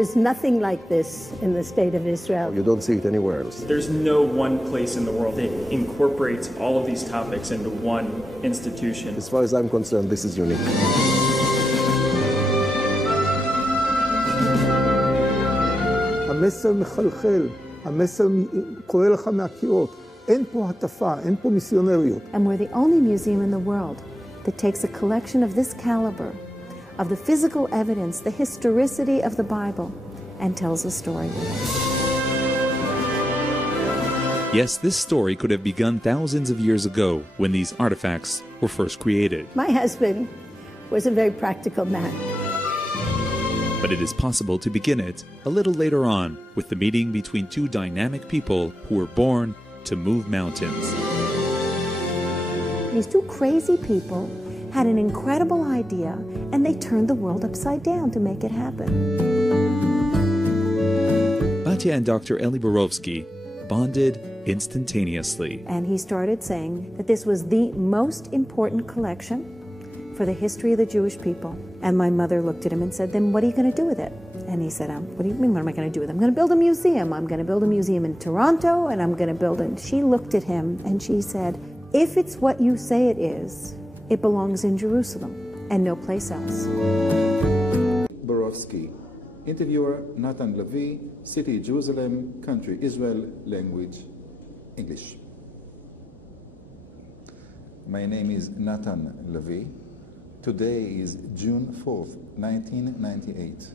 is nothing like this in the state of Israel. You don't see it anywhere else. There's no one place in the world that incorporates all of these topics into one institution. As far as I'm concerned, this is unique. המסר מחלחל, המסר קורא לך מהקירות. אין פה הטפה, אין פה מיסיונריות. And we're the only museum in the world that takes a collection of this caliber, of the physical evidence, the historicity of the Bible, and tells a story with it. Yes, this story could have begun thousands of years ago when these artifacts were first created. My husband was a very practical man. But it is possible to begin it a little later on with the meeting between two dynamic people who were born to move mountains. These two crazy people had an incredible idea, and they turned the world upside down to make it happen. Batya and Dr. Elie Borowski bonded instantaneously. And he started saying that this was the most important collection for the history of the Jewish people. And my mother looked at him and said, then what are you going to do with it? And he said, what do you mean, what am I going to do with it? I'm going to build a museum. I'm going to build a museum in Toronto, and I'm going to build it. She looked at him and she said, if it's what you say it is, it belongs in Jerusalem and no place else. Borowski. Interviewer Nathan Levy, City Jerusalem, Country Israel, Language English. My name is Nathan Levy. Today is June 4th, 1998.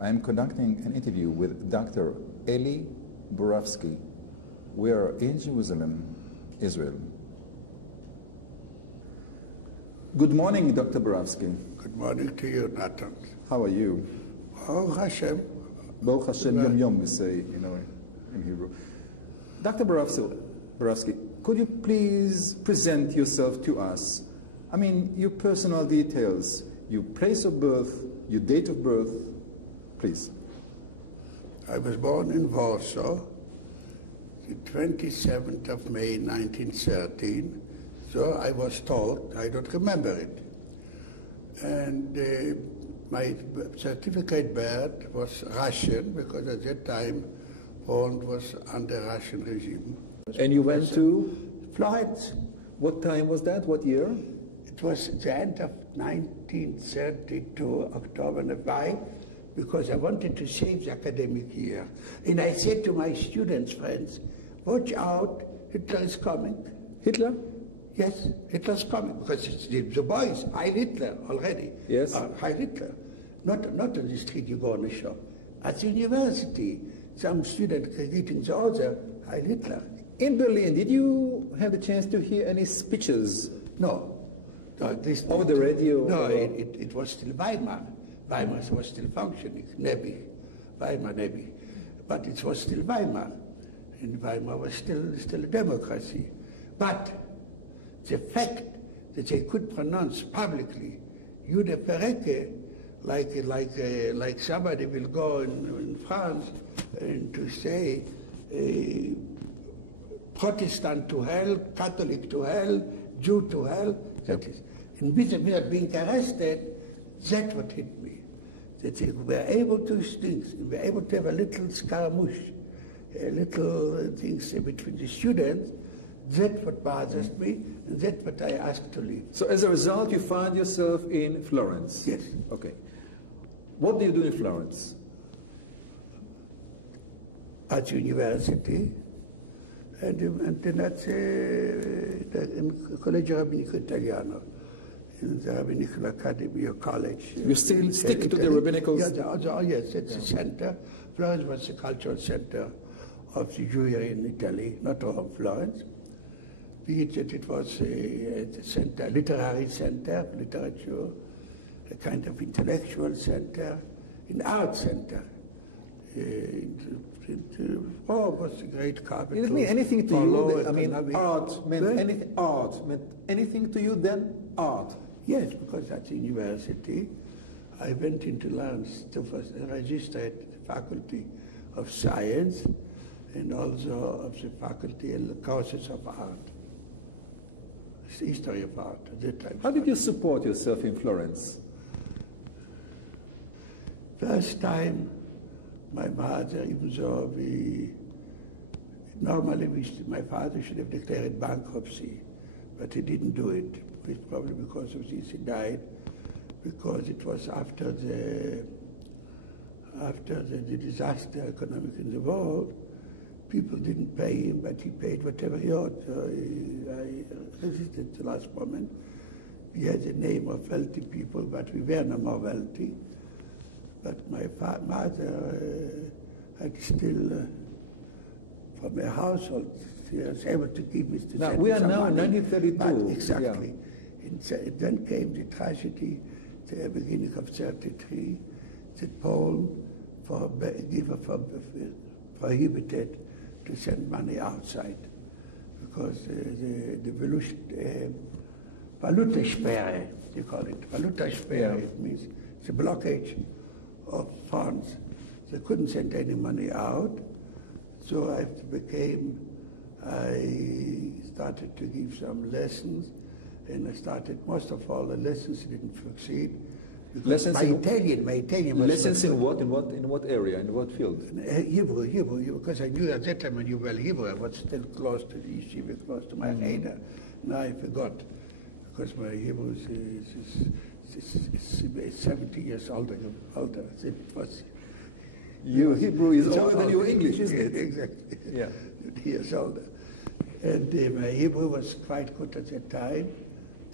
I am conducting an interview with Dr. Elie Borowski. We are in Jerusalem, Israel. Good morning, Dr. Borowski. Good morning to you, Nathan. How are you? Baruch Hashem. Baruch Hashem Yom Yom, we say, in Hebrew. Dr. Borowski, could you please present yourself to us? I mean, your personal details, your place of birth, your date of birth, please. I was born in Warsaw, the 27th of May, 1913. So I was told, I don't remember it. And my certificate birth was Russian, because at that time, Poland was under Russian regime. And you went to Florence. What time was that? What year? It was the end of 1932, October 5, because I wanted to save the academic year. And I said to my students, friends, watch out, Hitler is coming. Hitler? Yes, Hitler's coming, because it's the boys, Heil Hitler already. Yes. Heil Hitler. Not on the street you go on a shop. At the university, some student greeting the other, Heil Hitler. In Berlin, did you have the chance to hear any speeches? No. Over the radio? No, it was still Weimar. Weimar was still functioning, Nebi, Weimar Nebi. But it was still Weimar. And Weimar was still a democracy. But the fact that they could pronounce publicly Jude Pereke, like somebody will go in France and to say Protestant to hell, Catholic to hell, Jew to hell, that is. And without being arrested, that's what hit me. That they were able to things, we were able to have a little scaramouche, little things between the students. That's what bothers me, and that's what I asked to leave. So as a result, you found yourself in Florence? Yes. Okay. What do you do in Florence? At university, and then at in Collegio Rabbinico Italiano, in the Rabbinical Academy or College. You still stick to the rabbinical? Yes, it's a center. Florence was the cultural center of the Jewry in Italy, not all of Florence. It was a center, literary center, literature, a kind of intellectual center, an art center. Was a great capital. Did it mean anything to you? I mean, art meant anything. Art meant anything to you then? Art. Yes, because at the university, I went in to learn to register at the Faculty of Science and also of the faculty and the courses of art. It's the history of art at that time. How did you support yourself in Florence? First time my mother, even though normally my father should have declared bankruptcy, but he didn't do it. It's probably because of this he died, because it was after the disaster economic in the world. People didn't pay him, but he paid whatever he owed. So I resisted the last moment. We had the name of wealthy people, but we were no more wealthy. But my mother had still, from her household, she was able to keep it. Now, we are now in 1932. But exactly. Yeah. And then came the tragedy, the beginning of 1933, that Poland prohibited to send money outside because the Valutasperre, they call it. Valutasperre, it means it's a blockage of funds. They couldn't send any money out. So I started to give some lessons, and most of all the lessons didn't succeed. Lessons my Italian was lessons in what area, in what field? Hebrew, because I knew at that time I knew well Hebrew. I was still close to the yeshiva, close to my Cheder. Now I forgot, because my Hebrew is 70 years older. It was. Your Hebrew is older than your English, isn't it? Exactly. Yeah. Years older. And my Hebrew was quite good at that time.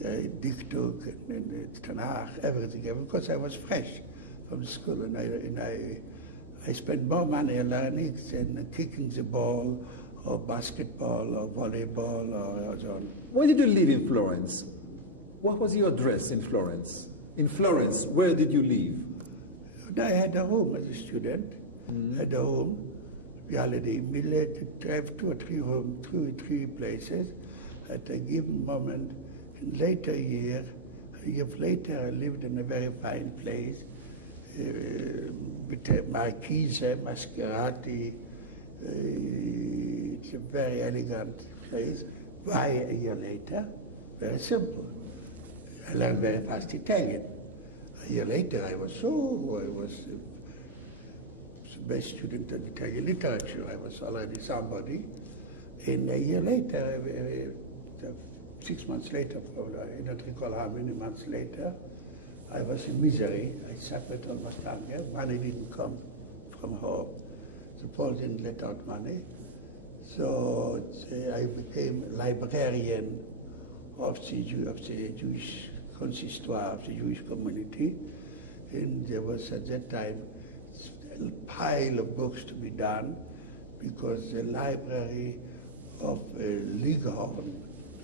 Diktuk and Tanakh, everything, because I was fresh from school, and I spent more money on learning than kicking the ball, or basketball, or volleyball, or so on. Why did you live in Florence? What was your address in Florence? In Florence, where did you live? I had a home as a student. I had a home. We already had to have two or three places at a given moment. In later year, a year later, I lived in a very fine place, with a Marquise, Mascherati. It's a very elegant place. Why a year later? Very simple. I learned very fast Italian. A year later, I was the best student of Italian literature. I was already somebody. And a year later, 6 months later, probably, I don't recall how many months later, I was in misery. I suffered almost hunger. Money didn't come from home. The Poles didn't let out money. So I became librarian of the Jewish consistoire, of the Jewish community. And there was at that time a pile of books to be done, because the library of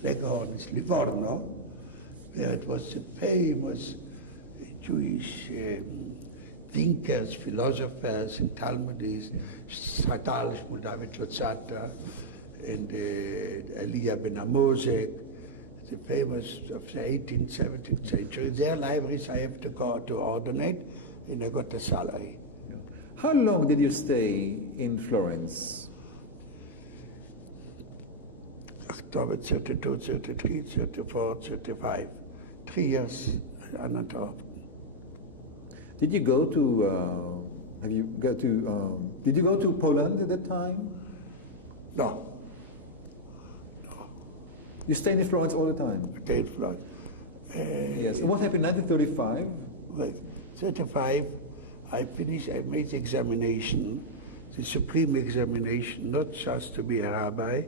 Leghorn is Livorno, where it was the famous Jewish thinkers, philosophers, and Talmudists, Satal, Shmuel David Lotzata, and Elie ben Amozek, the famous of the 18th, 17th century. Their libraries I have to go to ordinate, and I got a salary. How long did you stay in Florence? October 32, 33, 34, 35. 3 years uninterrupted. Did you go to? Did you go to Poland at that time? No. You stayed in Florence all the time. I stayed in Florence. Yes. And what happened in 1935? Well, 35. I made the examination, the supreme examination, not just to be a rabbi,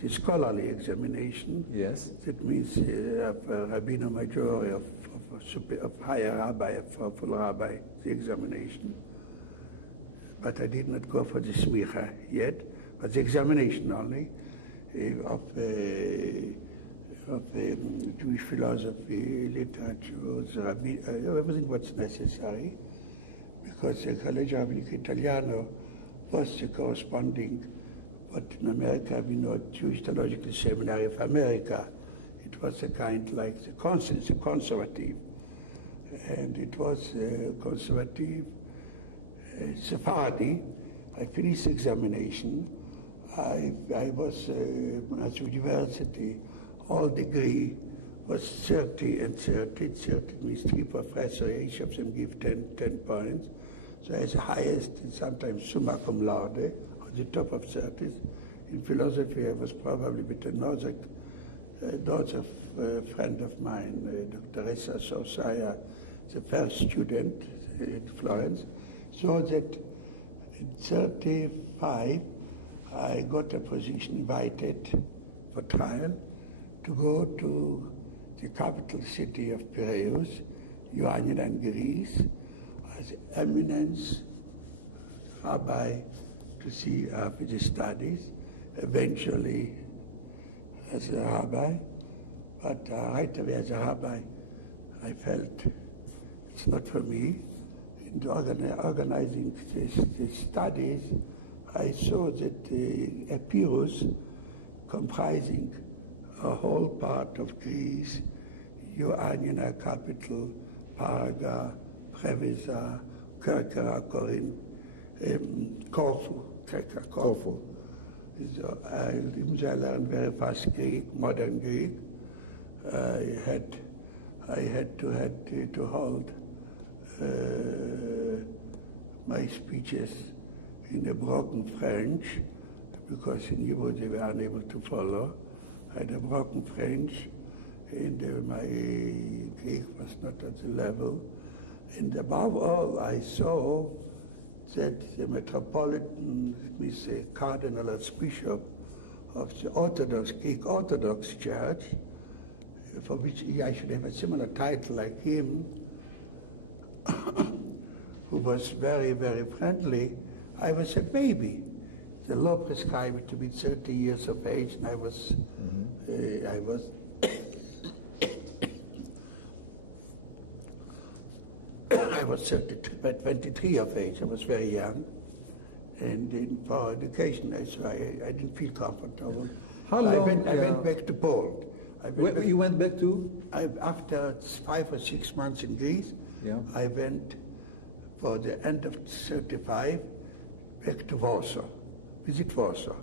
the scholarly examination. Yes. That means rabbino major of higher rabbi, of full rabbi, the examination. But I did not go for the smicha yet, but the examination only of Jewish philosophy, literature, Rabbi, everything what's necessary, because the Collegio Rabbinico Italiano was the corresponding, but in America we know Jewish Theological Seminary of America. It was a kind like the conservative, and it was conservative Sephardi. I finished the examination. I was at the university. All degree was 30 and 30. 30 means 3 professors. Each of them give 10 points. So as the highest, sometimes summa cum laude, on the top of 30s. In philosophy, I was probably with a Nordic friend of mine, Dr. Esa Sosaya, the first student in Florence. So that in 35, I got a position invited for trial to go to the capital city of Piraeus, Ioannina in Greece, as eminence rabbi to see the studies, eventually as a rabbi. But right away as a rabbi, I felt it's not for me. In organizing the studies, I saw that Epirus, comprising a whole part of Greece, Ioannina capital, Paraga, Preveza, Kerkera, Corinth, Corfu. So I learned very fast Greek, modern Greek. I had to hold my speeches in a broken French, because in Hebrew they were unable to follow. I had a broken French, and my Greek was not at the level. And above all, I saw that the Metropolitan, let me say, Cardinal Archbishop of the Orthodox, Greek Orthodox Church, for which I should have a similar title like him, who was very, very friendly. I was a baby. The law prescribed it to be 30 years of age, and I was 23 of age. I was very young, and for education, I didn't feel comfortable. How long? I went back to Poland. You went back to? After 5 or 6 months in Greece, I went for the end of 35 back to Warsaw, visit Warsaw.